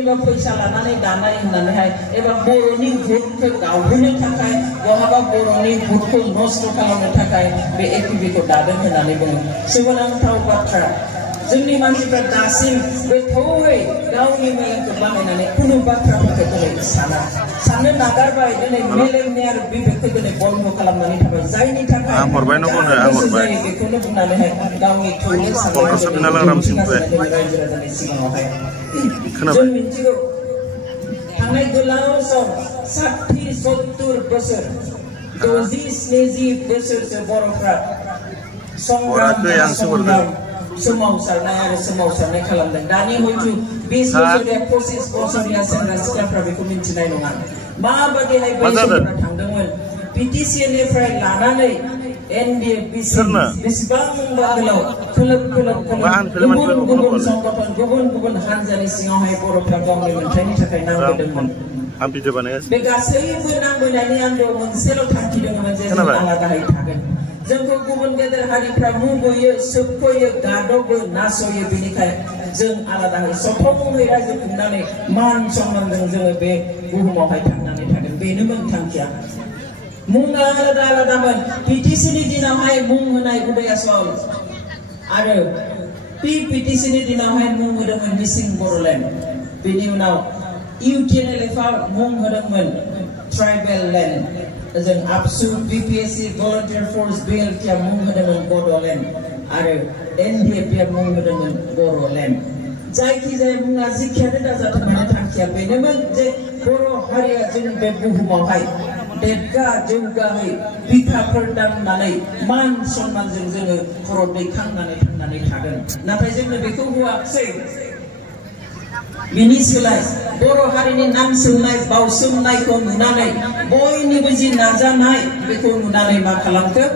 फैसा लानानै दानाय होननानैहाय एबा बर'नि भोटखौ गावहोनो थाखाय बहाबा बर'नि भोटखौ नष्ट खालामनो थाखाय बे एपिबिखौ दादों होननानै बुङो सोमोनांथाव बाथ्रा जोंनि मानसिफ्रा दासिम गोथौयै गावनि मेलेमखौ बाहायनानै खुनु बाथ्राफोरखौ दिनै साननो नागारबाय दिनै मेलेमनि आरो बिबेकखौ दिनै बन्द खालामनानै थाबाय जायनि थाखाय बेखौनो बुंनानैहाय गावनि थौले साननायखौ रायजो राजानि सिगाङावहाय जों मिथिगौ थांनाय गोलाव सम 60-70 बोसोर 60-70 बोसोरसो बर'फ्रा संग्राम सोमावसारनाय आरो सोमावसारनाय खालामदों दानि हयতো 20 बोसोर 25 बोसोरनि सेंग्रा सिख्लाफ्रा बेखौ मिथिनाय नङा माबायदिहाय बै समफ्रा थांदोंमोन पिटिसिनिफ्राय लानानै एनडिए बेसेबांबा गोलाव खोलोब गुबुन संगठन गुबुन हानजानि सिङावहाय बर'फ्रा गावनि मोनथायनि थाखाय नांबोदोंमोन बे गासैबो नांबोनायनि आन्दोआव मोनसेल' थांखि दङमोन जे जों आलादायै थागोन जोंखौ गुबुन गेदेर हारिफ्रा मुगैयो सोबख'यो गादबो नासयो बेनिखायनो जों आलादायै सथङै रायजो खुंनानै मान सन्मानजों जोङो बे बुहुमावहाय थांनानै थागोन बेनोमोन थांखिया मुङा आलादा आलादामोन पिटिसिनि दिनावहाय मुं होनाय उदया सल आरो पिटिसिनि दिनावहाय मुं होदोंमोन मिसिं बर'लेण्ड बेनि उनाव इउटिएनएलएफआ मुं होदोंमोन ट्राइबेल लेण्ड जों आबसु बिपिएससि भलन्टियार फर्स बिएलटिआ मुं होदोंमोन बड'लेण्ड आरो एनडिएफआ मुं होदोंमोन बर'लेण्ड जायखिजाया मुङा जिखियानो दाजाथों मानो थांखिया बेनोमोन जे बर' हारिया जों बे बुहुमावहाय देरगा जौगाहै बिखाफोर दामनानै मान सन्मानजों जोङो खर' दैखांनानै थांनानै थागोन नाथाय जोंनो बेखौ होआखसै बिनि सोलाय बर' हारिनि नाम सोमनाय बावसोमनायखौ नुनानै बयनिबो जि नाजानाय बेखौ नुनानै मा खालामखो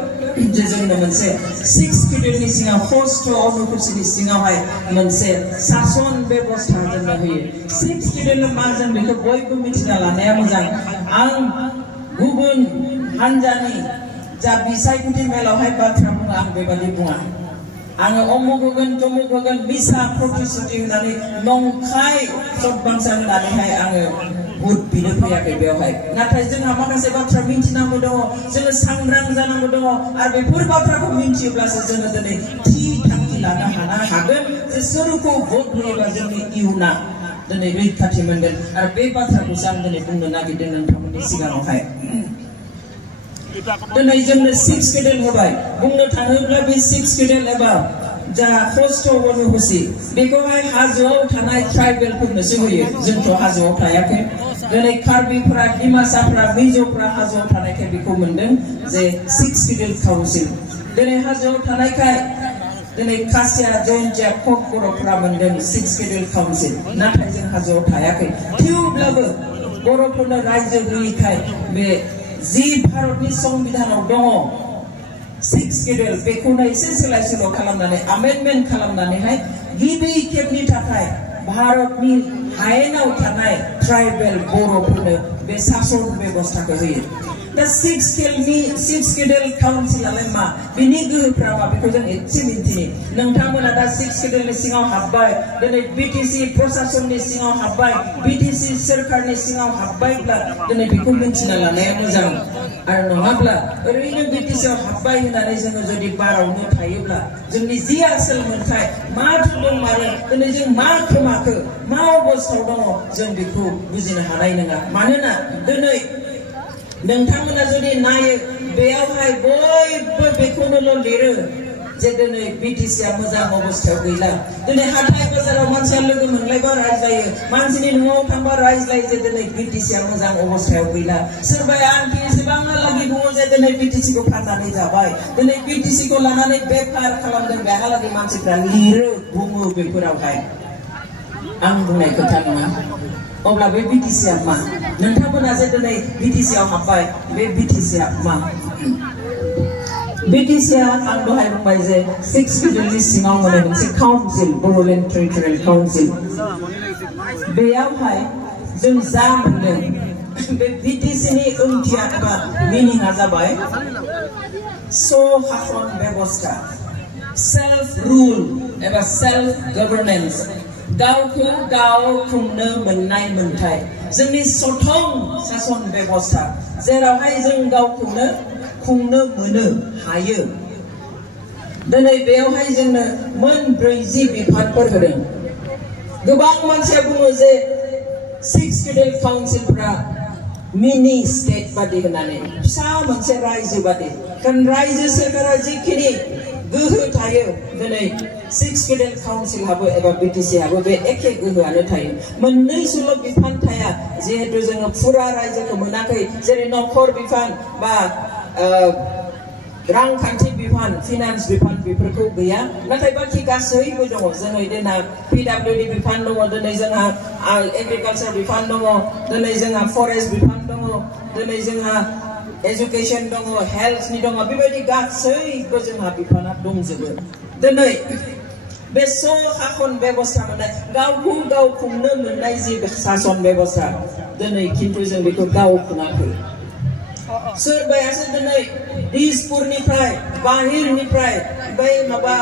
जे जोंनो मोनसे 6 किडुलनि सिङाव खस्थ' अनुकुसिनि सिङावहाय मोनसे सासन बेबस्था जोंनो होयो 6 किडुल मा जों बेखौ बयबो मिथिना लानाया मोजां आं गुबुन हानजानि जा बिसायख'थि मेलावहाय बाथ्रा बुङो आं बेबादि बुङा आङो अमुक होगोन तमुक होगोन मिसा प्रतिश्रुति होनानै नंखाय सदबांसा होनानैहाय आङो भुट बिनो फैयाखै बेवहाय नाथाय जोंहा माखासे बाथ्रा मिथिनांगौ दङ जोङो सांग्रां जानांगौ दङ आरो बेफोर बाथ्राखौ मिथियोब्लासो जोङो दिनै थि थांखि लानो हागोन जे सोरखौ भोट होयोबा जोंनि इयुना दिनै रैखाथि मोनगोन आरो बे बाथ्राखौसो आं दिनै बुंनो नागिरदों नोंथांमोननि सिगाङावहाय दिनै जोंनो 6 किडुल होबाय बुंनो थाङोब्ला बे 6 किडुल एबा जा खस्थ' अनुकुसि बेखौहाय हाजोआव थानाय ट्राइबेलफोरनोसो होयो जोंथ' हाजोआव थायाखै दिनै कार्बिफ्रा डिमासाफ्रा मिज'फ्रा हाजोआव थानायखाय बेखौ मोनदों जे 6 किडुल काउन्सिल दिनै हाजोआव थानायखाय दिनै खासिया जयन्तिया कक बर'फ्रा मोनदों 6 किडुल काउन्सिल नाथाय जों हाजोआव थायाखै थेवब्लाबो बर'फोरनो रायजो होयिखाय बे जि भारतनि संबिधानाव दङ 6 किडुल बेखौनो एसे सोलाय सोल' खालामनानै आमेन्डमेन्ट खालामनानैहाय गिबि खेबनि थाखाय भारतनि हायेनाव थानाय ट्राइबेल बर'फोरनो बे सासन बेबस्थाखौ होयो दा 6 किडुल काउन्सिलालाय मा बिनि गोहोफ्रा मा बेखौ जों एसे मिन्थिनि नोंथांमोना दा 6 किडुलनि सिङाव हाबबाय दिनै बिटिसि प्रशासननि सिङाव हाबबाय बिटिसि सोरखारनि सिङाव हाबबायब्ला दिनै बेखौ मिन्थिना लानाया मोजां आरो नङाब्ला ओरैनो बिटिसिआव हाबबाय होननानै जोङो जुदि बारावनो थायोब्ला जोंनि जि आसोल मोनथाय मा दंमारो दिनै जों मा खोमाखो मा अबस्थायाव दङ जों बेखौ बुजिनो हानाय नङा मानोना दिनै नोंथांमोना जुदि नायो बेयावहाय बयबो बेखौनोल' लिरो जे दिनै बिटिसिआ मोजां अबस्थायाव गैला दिनै हाथाय बाजाराव मानसिया लोगो मोनलायबा रायज्लायो मानसिनि न'आव थांबा रायज्लायो जे दिनै बिटिसिआ मोजां अबस्थायाव गैला सोरबाया आंखि एसेबांहालागि बुङो जे दिनै बिटिसिखौ फाननानै जाबाय दिनै बिटिसिखौ लानानै बेफार खालामदों बेहालागि मानसिफ्रा लिरो बुङो बेफोरावहाय आं बुंनाय खोथा नङा अब्ला बे बिटिसिआ मा नोंथांमोना जे दिनै बिटिसिआव हाबबाय बे बिटिसिआ मा बिटिसिआ आं दहाय बुंबाय जे 6 किडुलनि सिङाव मोनसे मोनसे काउन्सिल बर'लेण्ड टेरिटरियेल काउन्सिल बेयावहाय जों जा मोनदों बे बिटिसिनि ओंथिया एबा मिनिंआ जाबाय स्वशासन बेबस्था सेल्फ रुल एबा सेल्फ गभर्नेन्स गावखौ गाव खुंनो मोननाय मोनथाय जोंनि सथं सासन बेबस्था जेरावहाय जों गावखौनो खुंनो मोनो हायो दिनै बेयावहाय जोंनो मोन 40 बिफानफोर होदों गोबां मानसिया बुङो जे 6 स्टेट काउन्सिलफोरा मिनि स्टेट बादि होननानै फिसा मोनसे रायजो बादि कारण रायजो सोरखारा जिखिनि गोहो थायो दिनै 6 स्टेट काउन्सिलहाबो एबा बीटीसी हाबो बे एखे गोहोआनो थायो मोननैसोल' बिफान थाया जिहेतु जोङो फुरा रायजोखौ मोनाखै जेरै नखर बिफान बा रांखान्थि बिफान फिनान्स बिफान बेफोरखौ गैया नाथाय बाखि गासैबो दङ जोङो दिनै PWD बिफान दङ दिनै जोंहा एग्रिकालचार बिफान दङ दिनै जोंहा फरेस्ट बिफान दङ दिनै जोंहा एजुकेशन दङ हेल्थनि दङ बेबायदि गासैबो जोंहा बिफाना दंजोबो दिनै बे शासन बेबस्था मोननाय गावखौ गाव खुंनो मोननाय जि शासन बेबस्था दिनै खिन्थु जों बेखौ गाव खुङाखै सोरबायासो दिनै दिसपुरनिफ्राय बाहिरनिफ्राय बै माबा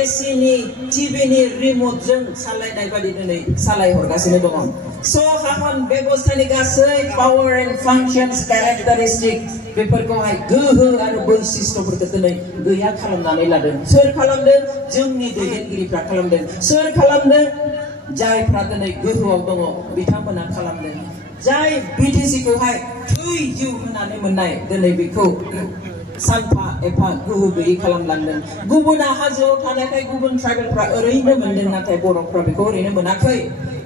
एसिनि टिभिनि रिमोटजों सालायनाय बादि दिनै सालायहरगासिनो दङ शासन बेबस्थानि गासै पावार एन्ड फांशन्स कैरेक्टारिस्टिक बेफोरखौहाय गोहो आरो बैशिष्ट्यफोरखौ दिनै गैया खालामनानै लादों सोर खालामदों जोंनि दैदेनगिरिफ्रा खालामदों सोर खालामदों जायफ्रा दिनै गोहोआव दङ बिथांमोना खालामदों जाय बीटीसी खौहाय थै जिउ होनानै मोननाय दिनै बेखौ सानफा एफा गोहो गैयै खालामलांदों गुबुना हाजोआव थानायखाय गुबुन ट्राइबेलफ्रा ओरैनो मोनदों नाथाय बर'फ्रा बेखौ ओरैनो मोनाखै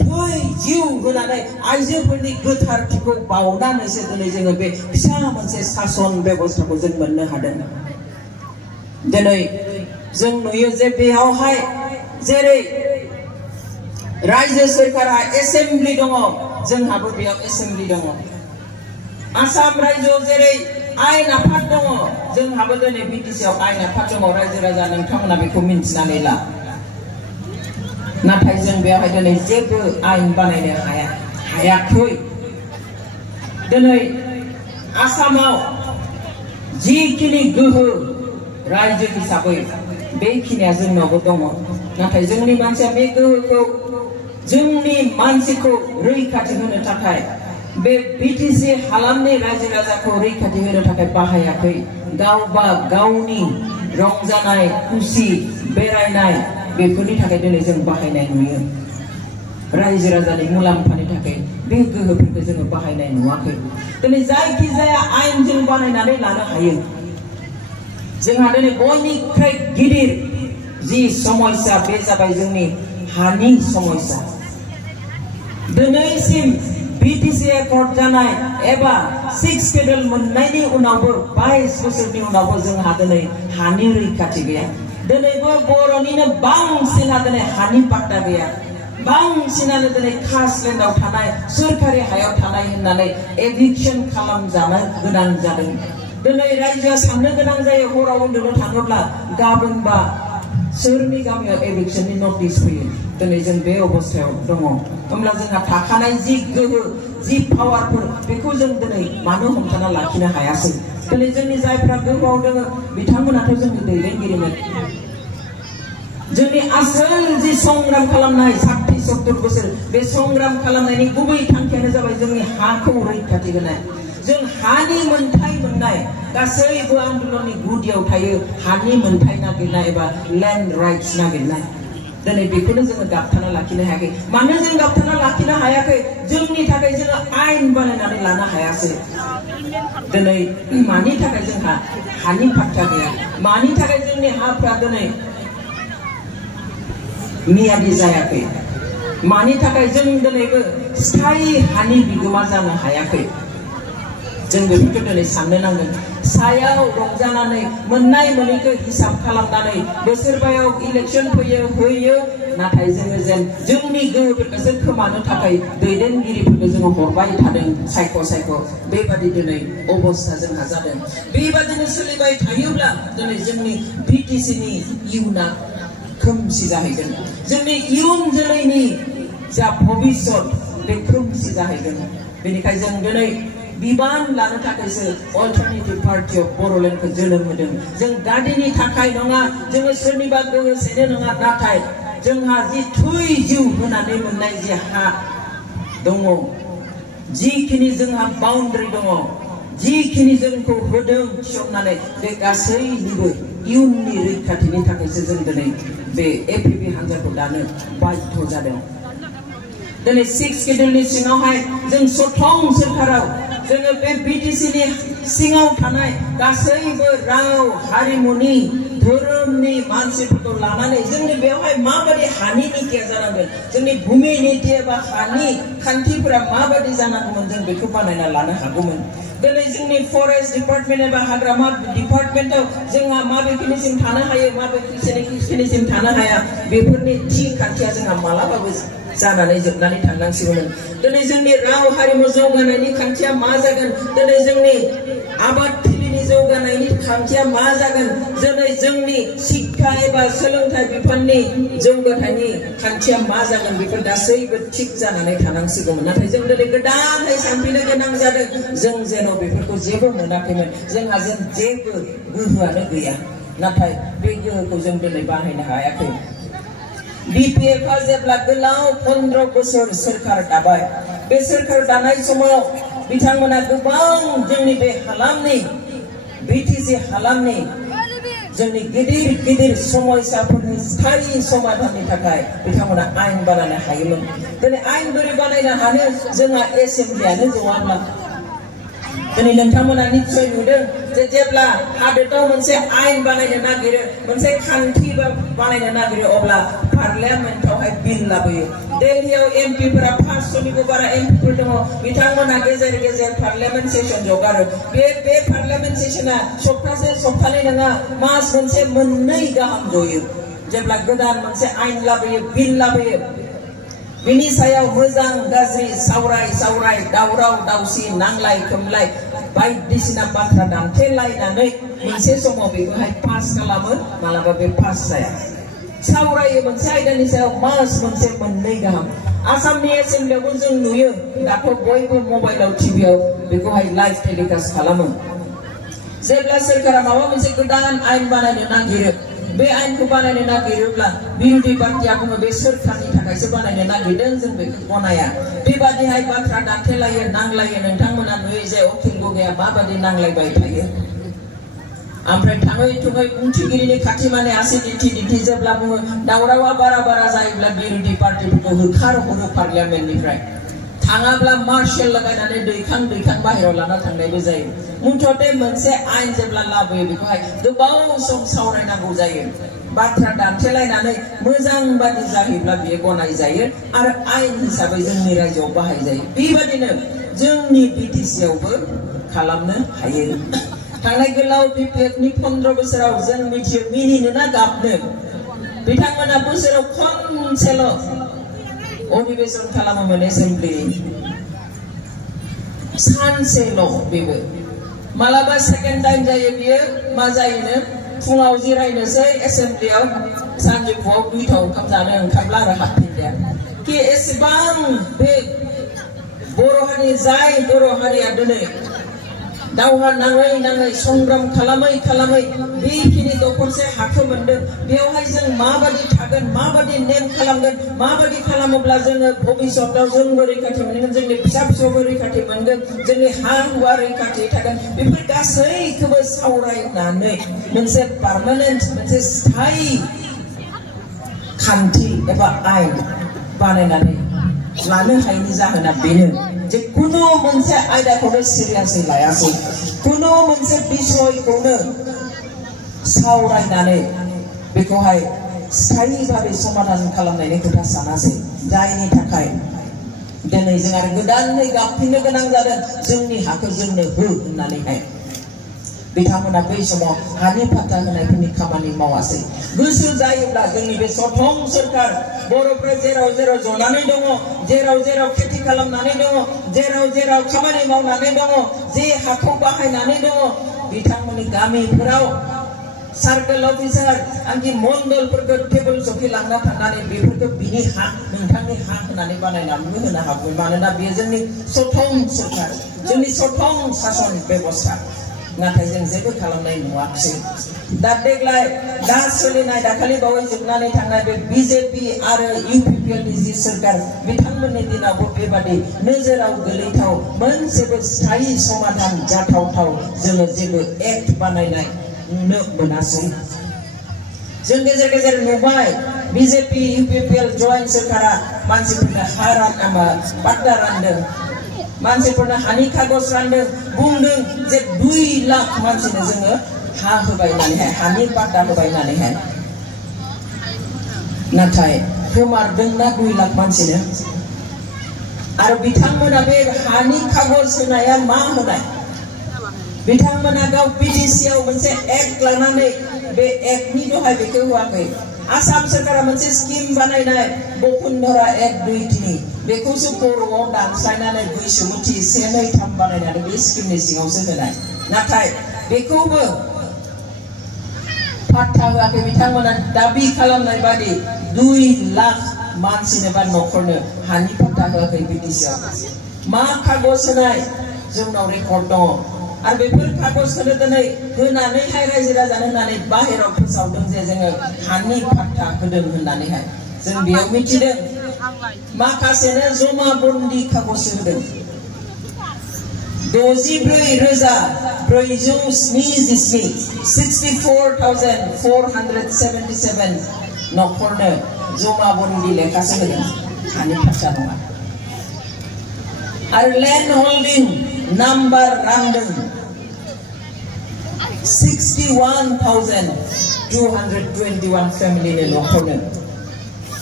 थै जिउ होनानै आइजोफोरनि गोथारथिखौ बावनानैसो दिनै जोङो बे फिसा मोनसे शासन बेबस्थाखौ जों मोननो हादों दिनै जों नुयो जे बेयावहाय जेरै रायजो सोरखारा एसेम्बलि दङ जोंहाबो बेयाव एसेम्बलि दङ आसाम रायजोआव जेरै आयेन आफाद दङ जोंहाबो दिनै बीटीसीआव आयेन आफाद दङ रायजो राजा नोंथांमोना बेखौ मिन्थिनानै ला नाथाय जों बेयावहाय दिनै जेबो आयेन बानायनो हायाखै दिनै आसामाव जिखिनि गोहो रायजो हिसाबै बेखिनिया जोंनावबो दङ नाथाय जोंनि मानसिया बे गोहोखौ जोंनि मानसिखौ रैखाथि होनो थाखाय बे बीटीसी हालामनि रायजो राजाखौ रैखाथि होनो थाखाय बाहायाखै गावबा गावनि रंजानाय खुसि बेरायनाय बेफोरनि थाखाय दिनै जों बाहायनाय नुयो रायजो राजानि मुलाम्फानि थाखाय बे गोहोफोरखौ जोङो बाहायनाय नुवाखै दिनै जायखिजाया आयेन जों बानायनानै लानो हायो जोंहा दिनै बयनिख्रुइ गिदिर जि समस्या बे जाबाय जोंनि हानि समस्या दिनैसिम बीटीसी एकर्ड जानाय एबा 6 स्टेट मोननायनि उनावबो 22 बोसोरनि उनावबो जोंहा दिनै हानि रैखाथि गैया दिनैबो बर'निनो बांसिना दिनै हानि पाट्टा गैया बांसिनानो दिनै कास्टलेन्डआव थानाय सोरखारि हायाव थानाय होननानै एभिक्सन खालामजानो गोनां जादों दिनै रायजोआ साननो गोनां जायो हराव उन्दुनो थाङोब्ला गाबोनबा सोरनि गामियाव एभिक्सननि नटिस फैयो दिनै जों बे अबस्थायाव दङ होमब्ला जोंहा थाखानाय जि गोहो जि पावारफोर बेखौ जों दिनै मानो हमथाना लाखिनो हायासै दिनै जोंनि जायफ्रा गोहोआव दङ बिथांमोनाथ' जोंनि दैदेनगिरिमोन जोंनि आसोल जि संग्राम खालामनाय 60-70 बोसोर बे संग्राम खालामनायनि गुबै थांखियानो जाबाय जोंनि हाखौ रैखाथि होनाय जों हानि मोनथाय मोननाय गासैबो आन्दोलननि गुदियाव थायो हानि मोनथाय नागिरनाय एबा लेन्ड राइट्स नागिरनाय दिनै बेखौनो जोङो गाबथाना लाखिनो हायाखै मानो जों गाबथाना लाखिनो हायाखै जोंनि थाखाय जोङो आयेन बानायनानै लानो हायासै दिनै मानि थाखाय जोंहा हानि पाट्टा गैया मानि थाखाय जोंनि हाफ्रा दिनै मियादि जायाखै मानि थाखाय जों दिनैबो स्थायी हानि बिगोमा जानो हायाखै जों बेफोरखौ दिनै साननो नांगोन सायाव रंजानानै मोननाय मोनैखौ हिसाब खालामनानै बोसोरबायाव इलेक्सन फैयो होयो नाथाय जोङो जेन जोंनि गोहोफोरखौसो खोमानो थाखाय दैदेनगिरिफोरखौ जोङो हरबाय थादों सायख' सायख' बेबादि दिनै अबस्था जोंहा जादों बेबादिनो सोलिबाय थायोब्ला दिनै जोंनि बीटीसीनि इयुना खोमसि जाहैगोन जोंनि इयुन जोलैनि जा भबिष्यत बे खोमसि जाहैगोन बेनिखायनो जों दिनै बिबान लानो थाखायसो अल्टारनेटिभ पार्टी अफ बर'लेण्डखौ जोनोम होदों जों गादिनि थाखाय नङा जोङो सोरनिबा गोहो सेनो नङा नाथाय जोंहा जि थुइ जिउ होनानै मोननाय जे हा दङ जिखिनि जोंहा बाउन्डारि दङ जिखिनि जोंखौ होदों थिसननानै बे गासैनिबो इयुननि रैखाथिनि थाखायसो जों दिनै बे एपिबि हान्जाखौ दानो बाध्य जादों दिनै 6 शेड्यूलनि सिङावहाय जों सथं सोरखाराव जोङो बे बिटिसिनि सिङाव थानाय गासैबो राव हारिमुनि धोरोमनि मानसिफोरखौ लानानै जोंनि बेवहाय माबायदि हानि नीतिया जानांगोन जोंनि भूमि नीति एबा हानि खान्थिफोरा माबायदि जानांगौमोन जों बेखौ बानायना लानो हागौमोन दिनै जोंनि फरेस्ट डिपार्टमेन्ट एबा हाग्रामा डिपार्टमेन्टआव जोंहा माबेखिनिसिम थानो हायो माबेखिनिसिम थानो हाया बेफोरनि थि खान्थिया जोंहा मालाबाबो जानानै जोबनानै थांनांसिगौमोन दिनै जोंनि राव हारिमु जौगानायनि खान्थिया मा जागोन दिनै जोंनि आबाद थिलिनि जौगानायनि खान्थिया मा जागोन दिनै जोंनि शिक्षा एबा सोलोंथाइ बिफाननि जौगाथायनि खान्थिया मा जागोन बेफोर गासैबो थिग जानानै थानांसिगौमोन नाथाय जों दिनै गोदानै सानफैनो गोनां जादों जों जेन' बेफोरखौ जेबो मोनाखैमोन जोंहा जों जेबो गोहोआनो गैया नाथाय बे गोहोखौ जों दिनै बाहायनो हायाखै BPF जेब्ला गोलाव 15 बोसोर सोरखार दाबाय बे सोरखार दानाय समाव बिथांमोना गोबां जोंनि बे हालामनि बिटिसि हालामनि जोंनि गिदिर गिदिर समस्याफोरनि स्थायी समाधाननि थाखाय बिथांमोना आयेन बानायनो हायोमोन दिनै आयेन बोरै बानायनो हानो जोंहा एसेम्ब्लियानो जौआब्ला दिनै नोंथांमोना निश्चय नुदों जे जेब्ला हादोराव मोनसे आयेन बानायनो नागिरो मोनसे खान्थि बानायनो नागिरो अब्ला पार्लियामेन्टआवहाय बिल लाबोयो दिल्लीयाव एमपिफोरा 500निबो बारा एमपिफोर दङ बिथांमोना गेजेर गेजेर पार्लियामेन्ट सेसन जगारो बे पार्लियामेन्ट सेसना सप्तानै नङा मास मोनसे मोननै गाहाम जयो जेब्ला गोदान मोनसे आयेन लाबोयो बिल लाबोयो बिनि सायाव मोजां गाज्रि सावराय दावराव दावसि नांलाय खोमलाय बायदिसिना बाथ्रा दान्थेलायनानै मोनसे समाव बेखौहाय पास खालामो मालाबा बे पास जाया सावरायो मोनसे आयदानि सायाव मास मोनसे मोननै गाहाम आसामनि एसेम्ब्लियावबो जों नुयो दाथ' बयबो मबाइलाव टिभियाव बेखौहाय लाइभ टेलिकास्ट खालामो जेब्ला सोरखारा माबा मोनसे गोदान आयेन बानायनो नागिरो बे आयेनखौ बानायनो नागिरोब्ला बिरोधी पार्टिया बुङो बे सोरखारनि थाखायसो बानायनो नागिरदों जों बेखौ गनाया बेबादिहाय बाथ्रा दान्थेलायो नांलायो नोंथांमोना नुयो जे अखिल गगैया माबादि नांलायबाय थायो ओमफ्राय थाङै थुङै बुंथिगिरिनि खाथि माने आसि दिन्थि जेब्ला बुङो दावरावा बारा जायोब्ला बिरोधी पार्टिफोरखौ होखारहरो पार्लियामेन्टनिफ्राय थाङाब्ला मार्शेल लागायनानै दैखां बाहेराव लाना थांनायबो जायो मुथते मोनसे आयेन जेब्ला लाबोयो बेखौहाय गोबाव सम सावरायनांगौ जायो बाथ्रा दान्थेलायनानै मोजां बादि जाहैब्ला बियो गनाय जायो आरो आयेन हिसाबै जोंनि रायजोआव बाहाय जायो बेबादिनो जोंनि बिटिसिआवबो खालामनो हायो थांनाय गोलाव BPFनि 15 बोसोराव जों मिथियो मिनिनो ना गाबनो बिथांमोना बोसोराव खनसेल' अधिवेशन खालामोमोन एसेम्ब्लिनि सानसेल' बेबो मालाबा सेकेन्ड टाइम जायो बियो मा जायोनो फुङाव जिरायनोसै एसेम्ब्लियाव सानजौफुआव 2 ओंखाम जानो ओंखारब्ला आरो हाबफिनलाया कि एसेबां बे बर' हारि जाय बर' हारिया दिनै दावहा नाङै संग्राम खालामै बेखिनि दखरसे हाखौ मोनदों बेवहाय जों माबादि थागोन माबादि नेम खालामगोन माबादि खालामोब्ला जोङो भबिष्यताव जोंबो रैखाथि मोनगोन जोंनि फिसा-फिसौबो रैखाथि मोनगोन जोंनि हा हुआ रैखाथि थागोन बेफोर गासैखौबो सावरायनानै मोनसे पार्मानेन्ट मोनसे स्थायी खान्थि एबा आयेन बानायनानै लानो हायैनि जाहोना बेनो जे कुनु मोनसे आयदाखौनो सिरियासै लायासै कुनु मोनसे बिषयखौनो सावरायनानै बेखौहाय स्थायी भाबे समाधान खालामनायनि खोथा सानासै जायनि थाखाय दिनै जों आरो गोदानै गाबफिननो गोनां जादों जोंनि हाखौ जोंनो हो होननानैहाय बिथांमोना बै समाव हानि फाता होनायफोरनि खामानि मावासै गोसो जायोब्ला जोंनि बे सथं सोरखार बर'फ्रा जेराव जनानै दङ जेराव खेथि खालामनानै दङ जेराव खामानि मावनानै दङ जे हाखौ बाहायनानै दङ बिथांमोननि गामिफोराव सार्केल अफिसार आंनि मण्डलफोरखौ टेबोल चौकी लांना थांनानै बेफोरखौ बिनि हा नोंथांनि हा होनानै बानायनानै होनो हागौ मानोना बेयो जोंनि सथं सोरखार जोंनि सथं सासन बेबस्था नाथाय जों जेबो खालामनाय नुवाखै दा देग्लाय दा सोलिनाय दाखालि बावै जोबनानै थांनाय बे बिजेपि आरो इउपिपिएल नि जि सोरखार बिथांमोननि दिनावबो बेबादि नोजोराव गोलैथाव मोनसेबो स्थायी समाधान जाथावथाव जोङो जेबो एक्ट बानायनाय नुनो मोनासै जों गेजेर गेजेर नुबाय बिजेपि इउपिपिएल जयेन्ट सोरखारा मानसिफोरनो हा रानना पाट्टा रानदों मानसिफोरनो हानि कागज रानदों बुंदों जे 2 लाख मानसिनो जोङो हा होबाय होननानैहाय हानि पाट्टा होबाय होननानैहाय नाथाय गोमारदोंना 2 लाख मानसिनो आरो बिथांमोना बे हानि कागज होनाया मा होनाय बिथांमोना गाव पिडिसिआव मोनसे एक्ट लानानै बे एक्टनि दहाय बेखौ होआखै आसाम सरकारा मोनसे स्किम बानायनाय बसुन्धरा एक्ट 2-3 बेखौसो बर'आव दानस्लायनानै बैसोमुथि 1-2-3 बानायनानै बे स्किमनि सिङावसो होनाय नाथाय बेखौबो पाट्टा होआखै बिथांमोना दाबि खालामनाय बादि 2 लाख मानसिनो बा नखरनो हानि पाट्टा होआखै बिटिसिआव मा कागज होनाय जोंनाव रेकर्ड दङ आरो बेफोर कागजखौनो दिनै होनानैहाय रायजो राजानो होनानै बाहेराव फोसावदों जे जोङो हानि पाट्टा होदों होननानैहाय जों बेयाव मिथिदों माखासेनो जमा बन्दी कागज होदों 64,477 नखरनो जमा बन्दी लेखासो होदों हानि पाट्टा नङा आरो लैंड होल्डिंग नम्बर रानदों 61,221 फैमिली नखरनो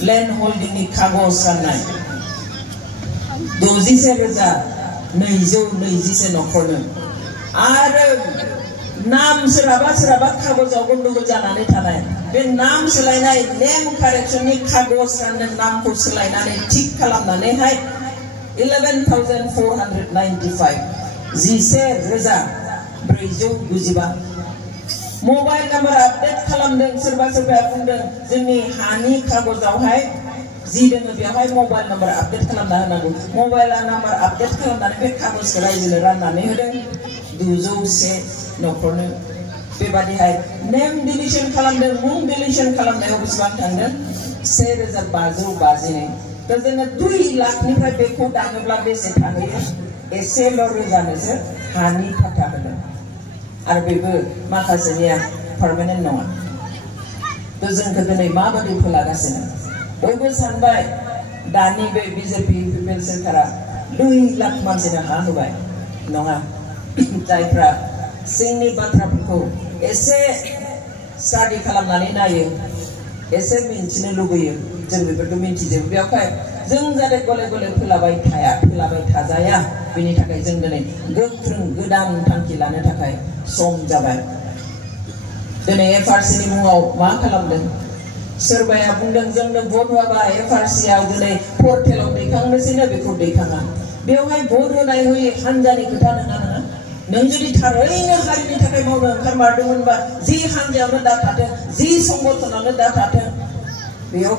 लैंड होल्डिंग नि कागज राननाय 61,220 नखरनो आरो नाम सोरहाबा कागजाव गन्डगोल जानानै थानाय बे नाम सोलायनाय नेम कारेक्शननि कागज रानदों नामखौ सोलायनानै थिक खालामनानैहाय 11,495 11,495 मोबाइल नम्बर आपडेट खालामदों सोरबा बुंदों जोंनि हानि कागजावहाय जि दङ बेवहाय मोबाइल नम्बर आपडेट खालामना होनांगौ मोबाइल नम्बर आपडेट खालामनानै बे कागजखौ रायजोनो राननानै होदों 201 नखरनो बेबादिहाय नेम डिलिशन खालामदों मुं डिलिशन खालामनायाव बेसेबां थांदों 1,552 तो जोङो 2 लाखनिफ्राय बेखौ दानोब्ला बेसे थाङो एसेल' रोजानोसो हानि पाट्टा होदों आरो बेबो माखासेनिया पार्मानेन्ट नङा तो जोंखौ दिनै माबादि फोलागासिनो बयबो सानबाय दानि बे बिजेपि इउपिपिएल सोरखारा 2 लाख मानसिनो हा होबाय नङा जायफ्रा सिंनि बाथ्राफोरखौ एसे स्टाडि खालामनानै नायो एसे मिन्थिनो लुबैयो जों बेफोरखौ मिन्थिजोबो बेवहाय जों जाहाथे गले गले फोलाबाय थाजाया बेनि थाखाय जों दिनै गोख्रों गोदान थांखि लानो थाखाय सम जाबाय दिनै एफआरसिनि मुङाव मा खालामदों सोरबाया बुंदों जोंनो भट होआबा एफआरसिआव दिनै पर्टेलाव दैखांनोसैनो बेखौ दैखाङा बेवहाय भट होनाय होयै हान्जानि खोथा नङा नों जुदि थारैनो हारिनि थाखाय मावनो ओंखारमारदोंमोनबा जि हान्जायावनो दा थाथों जि संगठनावनो दा थाथों बेयाव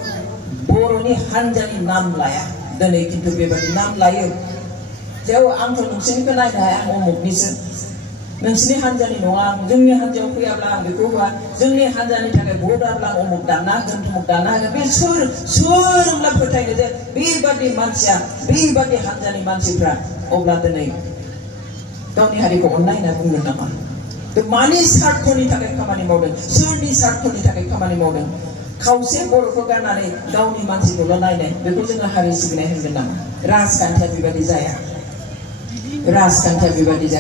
बर'नि हान्जानि नाम लाया दिनै खिन्थु बेबादि नाम लायो जेव आंथ' नोंसोरनिखौ नायनो हाया आं उमुकनिसो नोंसोरनि हान्जानि नङा आं जोंनि हान्जायाव फैयाब्ला आं बेखौ होआ जोंनि हान्जानि थाखाय भट होआब्ला आं उमुक दानना होगोन थुमुक दानना होगोन बे सोर होनब्ला फोथायनो जे बेबादि मानसिया बेबादि हान्जानि मानसिफ्रा अब्ला दिनै गावनि हारिखौ अननाय होनना बुंगोन नामा मानि स्वार्थनि थाखाय खामानि मावदों सोरनि स्वार्थनि थाखाय खामानि मावदों खावसे बर'खौ गारनानै गावनि मानसिखौल' नायनाय बेखौ जोङो हारि सिबिनाय होनगोन नामा राजखान्थिया बेबादि जाया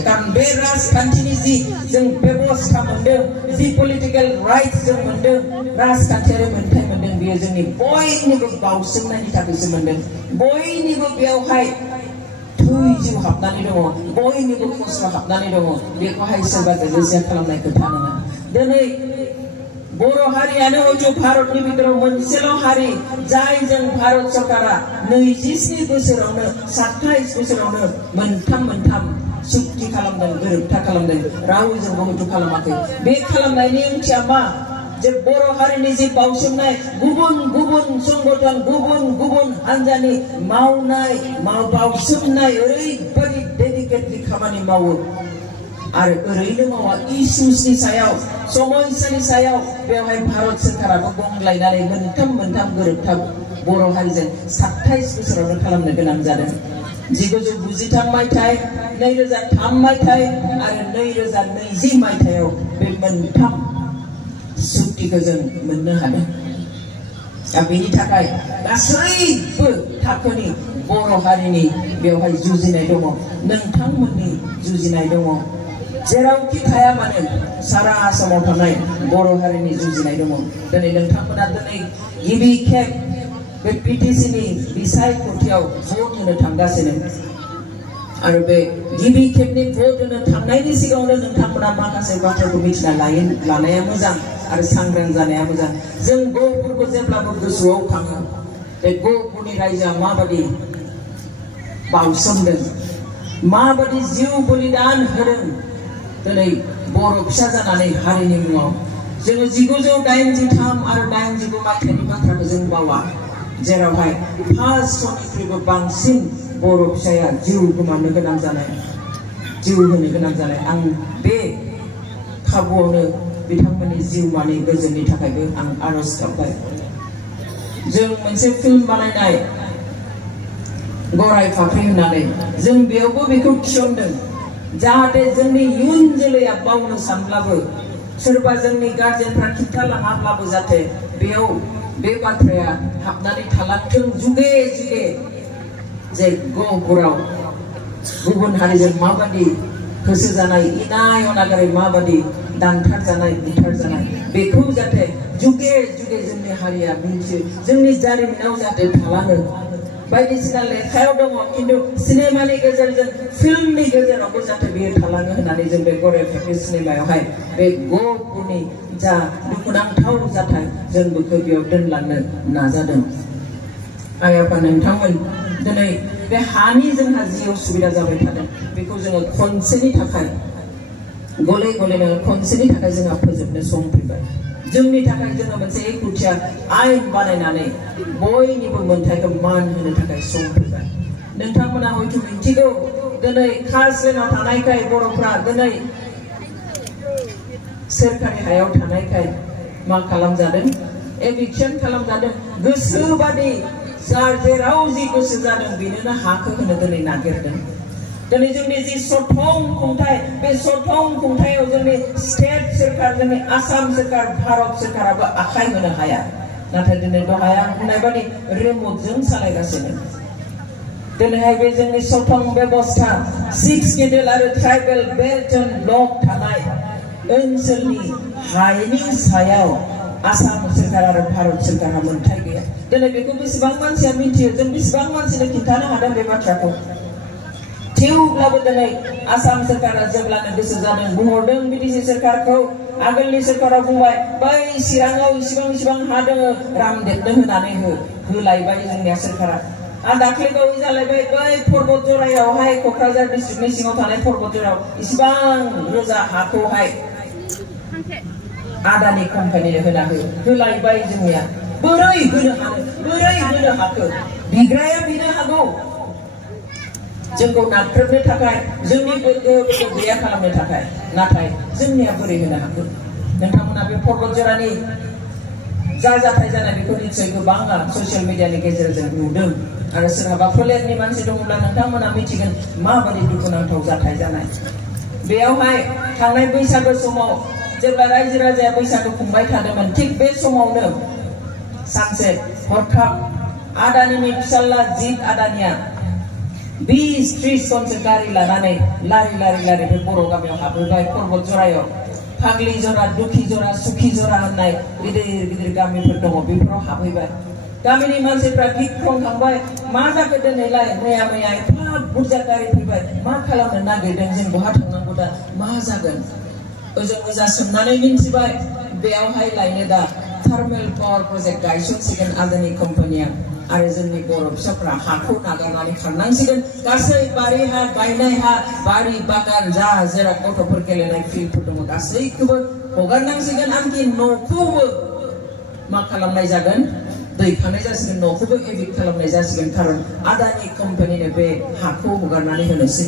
कारण बे राजखान्थिनि जि जों बेबस्था मोनदों जि पलिटिकल राइट्स जों मोनदों राजखान्थियारि मोनथाय मोनदों बेयो जोंनि बयनिबो बावसोमनायनि थाखायसो मोनदों बयनिबो बेवहाय थै जिउ हाबनानै दङ बयनिबो खस्थ' हाबनानै दङ बेखौहाय सोरबा गोजोन खालामनाय खोथा नङा दिनै बर' हारियानो हयथ' भारतनि बिथोराव मोनसेल' हारि जायजों भारत सरकारा 27 बोसोरावनो 27 बोसोरावनो मोनथाम सुक्ति खालामदों गोरोबथा खालामदों रावजोंबो हयथ' खालामाखै बे खालामनायनि ओंथिया मा जे बर' हारिनि जि बावसोमनाय गुबुन संगठन गुबुन हान्जानि मावनाय बावसोमनाय ओरैबादि डेडिकेटलि खामानि मावो आरो ओरैनो मावा इस्युसनि सायाव समस्यानि सायाव बेवहाय भारत सरकाराबो गंलायनानै मोनथाम गोरोबथाब बर' हारिजों 27 बोसोरावनो खालामनो गोनां जादों 1993 मायथाइ 2003 मायथाइ आरो 2020 मायथाइयाव बे मोनथाम सुक्तिखौ जों मोननो हादों दा बेनि थाखाय गासैबो थाखोनि बर' हारिनि बेवहाय जुजिनाय दङ नोंथांमोननि जुजिनाय दङ जेरावखि थाया मानो सारा आसामाव थानाय बर' हारिनि जुजिनाय दङ दिनै नोंथांमोना दिनै गिबि खेब बे पिटिसिनि बिसायख'थियाव भट होनो थांगासिनो आरो बे गिबि खेबनि भट होनो थांनायनि सिगाङावनो नोंथांमोना माखासे बाथ्राखौ मिथिना लानाया मोजां आरो सांग्रां जानाया मोजां जों गहपुरखौ जेब्लाबो गोसोआव खाङो बे गहपुरनि रायजोआ माबादि बाउसोमदों माबादि जिउ बलिदान होदों दिनै बर' फिसा जानानै हारिनि मुङाव जोङो 1983 आरो 89 मायथाइनि बाथ्राखौ जों बावा जेरावहाय 500निख्रुइबो बांसिन बर' फिसाया जिउ गोमानो गोनां जानाय जिउ होनो गोनां जानाय आं बे खाबुआवनो बिथांमोननि जिउमानि गोजोननि थाखायबो आं आरज गाबबाय जों मोनसे फिल्म बानायनाय गराय फाफ्रि होननानै जों बेयावबो बेखौ थिसनदों जाहाथे जोंनि इयुन जोलैया बावनो सानब्लाबो सोरबा जोंनि गार्जेनफ्रा खिन्थालाङाब्लाबो जाहाथे बेयाव बे बाथ्राया हाबनानै थालांथों जुगे जुगे जे गहपुराव गुबुन हारिजों माबादि होसोजानाय इनाय अनागारै माबादि दानथार जानाय बुथार जानाय बेखौ जाहाथे जुगे जुगे जोंनि हारिया मिथियो जोंनि जारिमिनाव जाहाथे थालाङो बायदिसिना लेखायाव दङ किन्तु सिनेमानि गेजेरजों फिल्मनि गेजेरावबो जाहाथे बेयो थालाङो होननानै जों बे गराय फाफ्रि सिनेमायावहाय बे गहपुरनि जा दुखुनांथाव जाथाय जों बेखौ बेयाव दोनलांनो नाजादों आइ आफा नोंथांमोन दिनै बे हानि जोंहा जि असुबिदा जाबाय थादों बेखौ जोङो खनसेनि थाखाय गले गलेनो खनसेनि थाखाय जोंहा फोजोबनो सम फैबाय जोंनि थाखाय जोङो मोनसे एखुथिया आयेन बानायनानै बयनिबो मोनथायखौ मान होनो थाखाय सम फैबाय नोंथांमोना हयथ' मिथिगौ दिनै खास लेनाव थानायखाय बर'फ्रा दिनै सोरखारि हायाव थानायखाय मा खालामजादों एभिक्सन खालामजादों गोसोबादि जार जेराव जि गोसो जादों बेनोनो हाखौ होनो दिनै नागिरदों दिनै जोंनि जि सथं खुंथाय बे सथं खुंथायाव जोंनि स्टेट सोरखार जोंनि आसाम सोरखार भारत सोरखाराबो आखाय होनो हाया नाथाय दिनै दहाय आं बुंनाय बादि रिमटजों सालायगासिनो दिनैहाय बे जोंनि सथं बेबस्था 6 केडेल आरो ट्राइबेल बेल्ट एन्ड ब्लक थानाय ओनसोलनि हायनि सायाव आसाम सोरखार आरो भारत सोरखारा मोनथाय गैया दिनै बेखौ बेसेबां मानसिया मिथियो जों बेसेबां मानसिनो खिन्थानो हादों बे बाथ्राखौ थेवब्लाबो दिनै आसाम सोरखारा जेब्लानो गोसो जादों बुंहरदों बिटिसि सोरखारखौ आगोलनि सोरखारा बुंबाय बै चिराङाव इसिबां हा दङ रामदेबनो होनानै होलायबाय जोंनिया सोरखारा आरो दाख्लै बावै जालायबाय बै पर्बत जरायावहाय क'क्राझार डिस्ट्रिक्टनि सिङाव थानाय पर्बत जरायाव इसिबां रोजा हाखौहाय आदानि कम्पानिनो होलायबाय जोंनिया बोरै होनो हाखो बिग्राया बिनो हागौ जोंखौ नाख्रेबनो थाखाय जोंनि गोहोफोरखौ गैया खालामनो थाखाय नाथाय जोंनिया बोरै होनो हागौ नोंथांमोना बे पर्बत जरानि जा जाथाय जानाय बेखौ निश्चय गोबाङा ससियेल मिडियानि गेजेरजों नुदों आरो सोरहाबा फोलेरनि मानसि दङब्ला नोंथांमोना मिथिगोन माबादि दुखुनांथाव जाथाय जानाय बेयावहाय थांनाय बैसागो समाव जेब्ला रायजो राजाया बैसागो खुंबाय थादोंमोन थिग बे समावनो सानसे हरखाब आदानिनि फिसाला जित आदानिया 20-30 जनसो गारि लानानै लारि बे बर' गामियाव हाबहैबाय पर्बत जरायाव फाग्लि जरा दुखि जरा सुखि जरा होननाय गिदिर गामिफोर दङ बेफोराव हाबहैबाय गामिनि मानसिफ्रा गिख्रंखांबाय मा जाखो दिनैलाय मैया एफा बुरजा गारि फैबाय मा खालामनो नागिरदों जों बहा थांनांगौ दा मा जागोन ओजों सोंनानै मिन्थिबाय बेयावहाय लायनो दा थार्मेल पावार प्रजेक्ट गायसनसिगोन आदानि कम्पानिया आरो जोंनि बर' फिसाफ्रा हाखौ नागारनानै खारनांसिगोन गासै बारि हा गायनाय हा बारि बागान जा जेराव गथ'फोर गेलेनाय फिल्डफोर दङ गासैखौबो हगारनांसिगोन आंखि न'खौबो मा खालामनाय जागोन दैखांनाय जासिगोन न'खौबो एभिक्ट खालामनाय जासिगोन खारन आदानि कम्पानिनो बे हाखौ हगारनानै होनोसै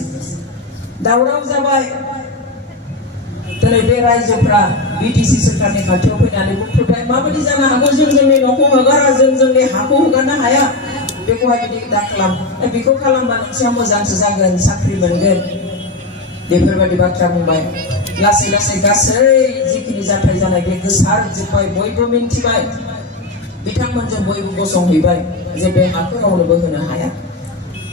दावराव जाबाय दिनै बे रायजोफ्रा बिटिसि सोरखारनि खाथियाव फैनानै बुंफैबाय माबायदि जानो हागौ जों जोंनि न'खौ हगारा जों जोंनि हाखौ हगारनो हाया बेखौहाय बिदि दा खालाम बेखौ खालामबा नोंस्रा मोजांसो जागोन साख्रि मोनगोन बेफोरबायदि बाथ्रा बुंबाय लासै लासै गासै जिखिनि जाथाय जानाय बे गोसारजोब्बाय बयबो मिन्थिबाय बिथांमोनजों बयबो गसंहैबाय जे बे हाखौ रावनोबो होनो हाया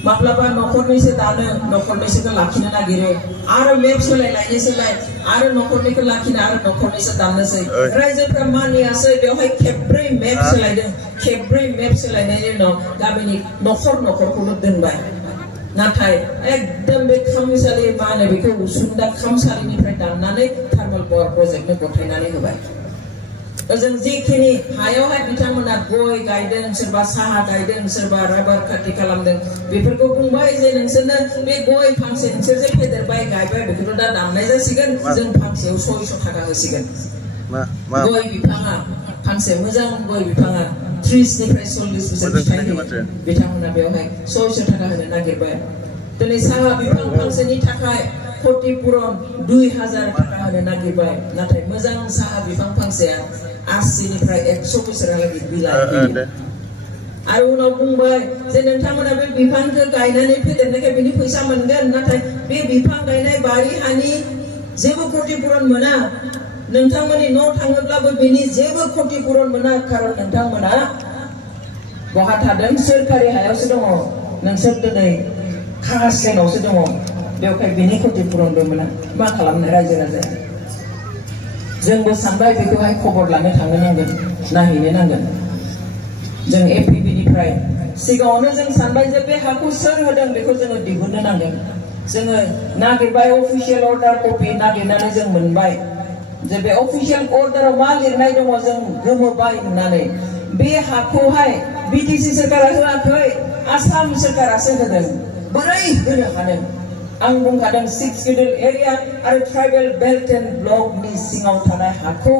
माब्लाबा न'खरनैसो दानो न'खरनैसोखौ लाखिनो नागिरो आरो मेप सोलायलायनोसैलाय आरो न'खरनैखौ लाखिनो आरो न'खरनैसो दाननोसै रायजोफ्रा मानियासै बेवहाय खेब्रै मेप सोलायदों खेब्रै मेप सोलायनायनि उनाव गामिनि न'खरखौल' दोनबाय नाथाय एकदम बे खामसालि मा होनो बेखौ उसुंदा खामसालिनिफ्राय दाननानै थार्मेल पावार प्रजेक्टनो गथायनानै होबाय जों जिखिनि हायावहाय बिथांमोना गय गायदों सोरबा साहा गायदों सोरबा राबार खेथि खालामदों बेफोरखौ बुंबाय जे नोंसोरनो बे गय फांसे नोंसोर जे फेदेरबाय गायबाय बेखौथ' दा दाननाय जासिगोन जों फांसेयाव 600 थाखा होसिगोन गय बिफाङा फांसे मोजां गय बिफाङा 30 निफ्राय 40 बोसोर फिथाइ होयो बिथांमोना बेवहाय 600 थाखा होनो नागिरबाय दिनै साहा बिफां फांसेनि थाखाय क्षतिपुरन 2000 थाखा होनो नागिरबाय नाथाय मोजां साहा बिफां फांसेया 80 निफ्राय 100 बोसोरालागै बिलाइ होयो आरो उनाव बुंबाय जे नोंथांमोना बे बिफांखौ गायनानै फेदेरनायखाय बिनि फैसा मोनगोन नाथाय बे बिफां गायनाय बारि हानि जेबो क्षतिपुरन मोना नोंथांमोननि न' थाङोब्लाबो बिनि जेबो क्षतिपुरन मोना खारन नोंथांमोना बहा थादों सोरखारि हायावसो दङ नोंसोर दिनै खाहास्लेनावसो दङ बेवहाय बिनि क्षतिपुरनबो मोना मा खालामनो रायजो राजाया जोंबो सानबाय बेखौहाय खबर लानो थांनो नांगोन नायहैनो नांगोन जों एपिबिनिफ्राय सिगाङावनो जों सानबाय जे बे हाखौ सोर होदों बेखौ जोङो दिहुननो नांगोन जोङो नागिरबाय अफिसियेल अर्डार कपि नागिरनानै जों मोनबाय जे बे अफिसियेल अर्डाराव मा लिरनाय दङ जों गोमोबाय नुनानै बे हाखौहाय बिटिसि सोरखारा होआखै आसाम सोरखारासो होदों बोरै होनो हादों आं बुंखादों 6 शेड्यूल एरिया आरो ट्राइबेल बेल्ट एंड ब्लकनि सिङाव थानाय हाखौ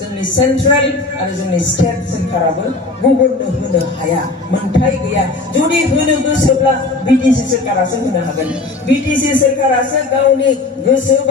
जोंनि सेंट्रेल आरो जोंनि स्टेट सोरखाराबो गुबुननो होनो हाया मोनथाय गैया जुदि होनो गोसोब्ला बिटिसि सोरखारासो होनो हागोन बिटिसि सोरखारासो गावनि गोसो